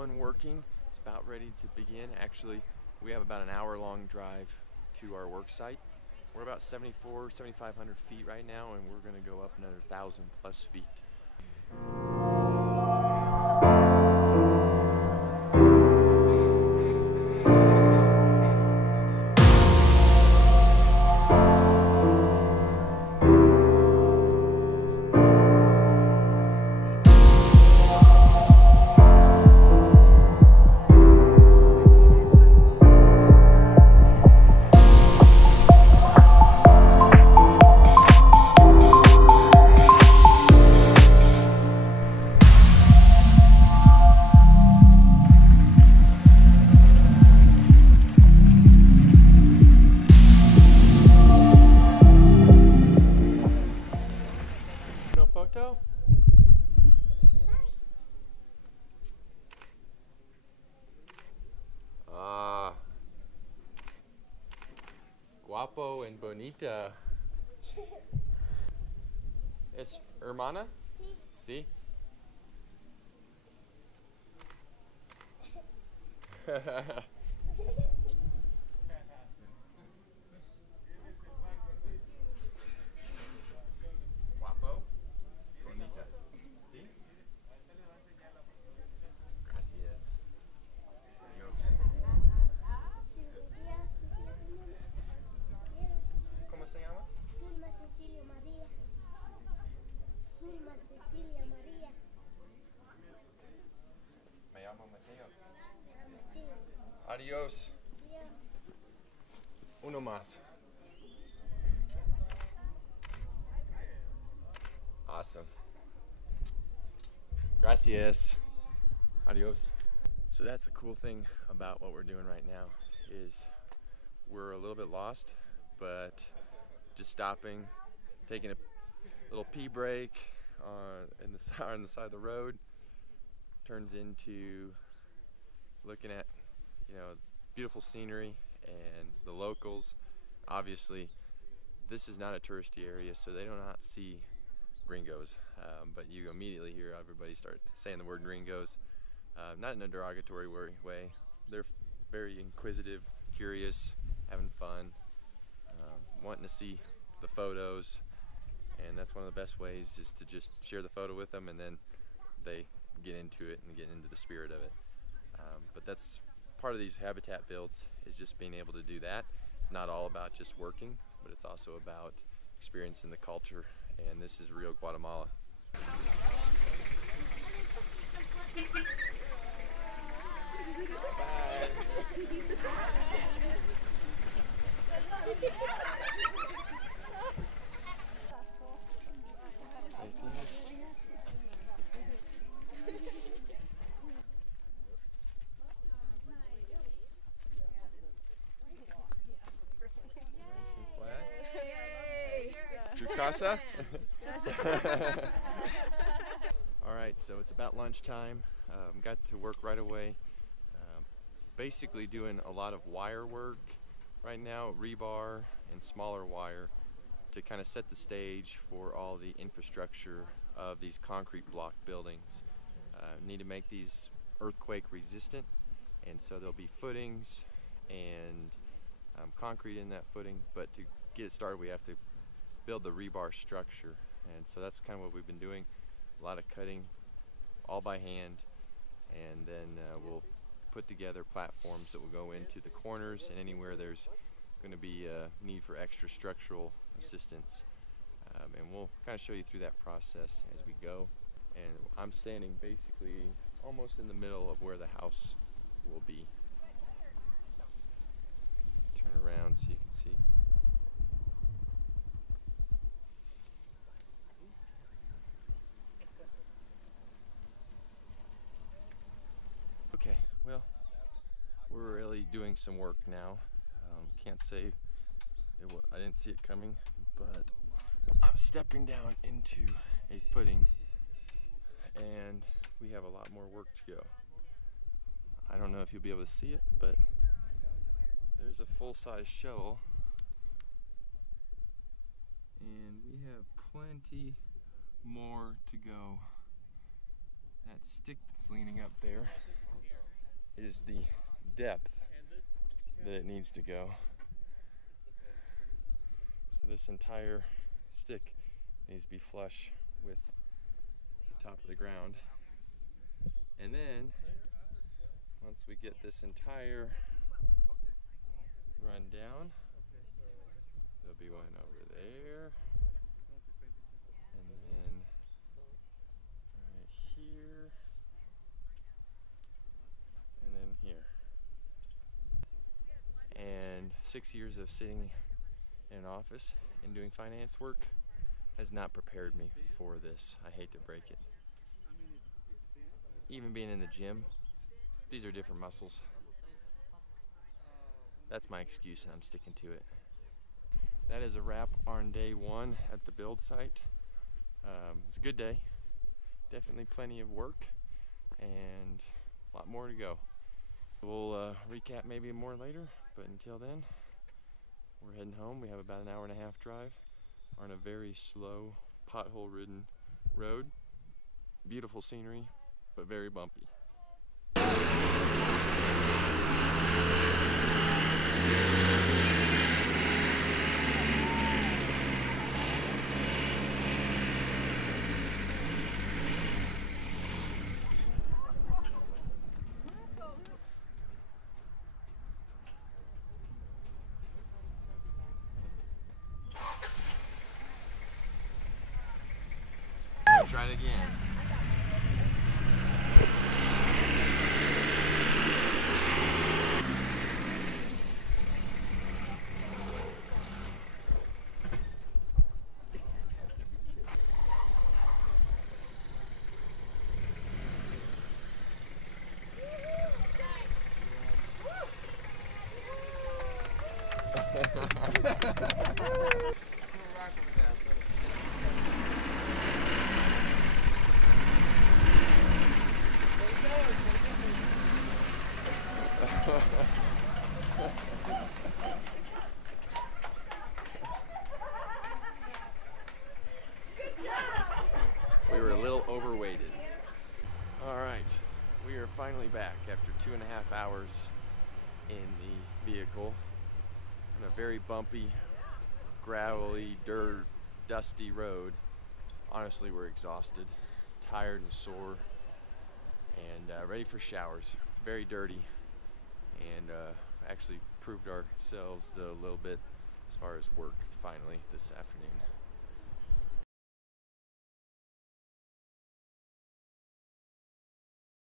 one working. It's about ready to begin. Actually, we have about an hour-long drive to our work site. We're about 7,500 feet right now, and we're going to go up another 1,000+ feet. Guapo and bonita. ¿Es hermana? Sí. ¿Sí? Guapo, bonita. ¿Sí? Gracias. ¿Cómo se llama? Zulma Cecilia María. Zulma Cecilia María. Me llamo Mateo. Mateo. Adiós. Dios. Uno más. Awesome. Gracias. Adios. So that's the cool thing about what we're doing right now is we're a little bit lost, but just stopping, taking a little pee break on the side of the road turns into looking at, you know, beautiful scenery and the locals. Obviously, this is not a touristy area, so they do not see gringos, but you immediately hear everybody start saying the word gringos, not in a derogatory way. They're very inquisitive, curious, having fun, wanting to see the photos, and that's one of the best ways is to just share the photo with them, and then they get into it and get into the spirit of it. But that's part of these habitat builds, is just being able to do that. It's not all about just working, but it's also about experiencing the culture, and this is real Guatemala. Bye. Nice to meet you. Nice and flat. Yay! Su casa? Alright, so it's about lunchtime. Got to work right away. Basically doing a lot of wire work right now, rebar and smaller wire, to kind of set the stage for all the infrastructure of these concrete block buildings. Need to make these earthquake resistant, and so there'll be footings and concrete in that footing, but to get it started we have to build the rebar structure, and so that's kind of what we've been doing. A lot of cutting, all by hand, and then we'll put together platforms that will go into the corners and anywhere there's going to be a need for extra structural assistance, and we'll kind of show you through that process as we go. And I'm standing basically almost in the middle of where the house will be. Turn around so you can see. Okay, well, we're really doing some work now. Can't say I didn't see it coming, but I'm stepping down into a footing, and we have a lot more work to go. I don't know if you'll be able to see it, but there's a full-size shovel, and we have plenty more to go. That stick that's leaning up there is the depth that it needs to go. So this entire stick needs to be flush with the top of the ground. And then, once we get this entire run down, there'll be one over there, and then right here, and then here. And 6 years of sitting in an office and doing finance work has not prepared me for this. I hate to break it. Even being in the gym, these are different muscles. That's my excuse and I'm sticking to it. That is a wrap on day one at the build site. It's a good day. Definitely plenty of work and a lot more to go. We'll recap maybe more later, but until then, we're heading home. We have about an hour and a half drive on a very slow, pothole-ridden road. Beautiful scenery, but very bumpy. Try it again. We were a little overweighted. All right, we are finally back after 2.5 hours in the vehicle on a very bumpy, gravelly, dirt, dusty road. Honestly, we're exhausted, tired and sore, and ready for showers. Very dirty, and actually proved ourselves a little bit as far as work finally this afternoon.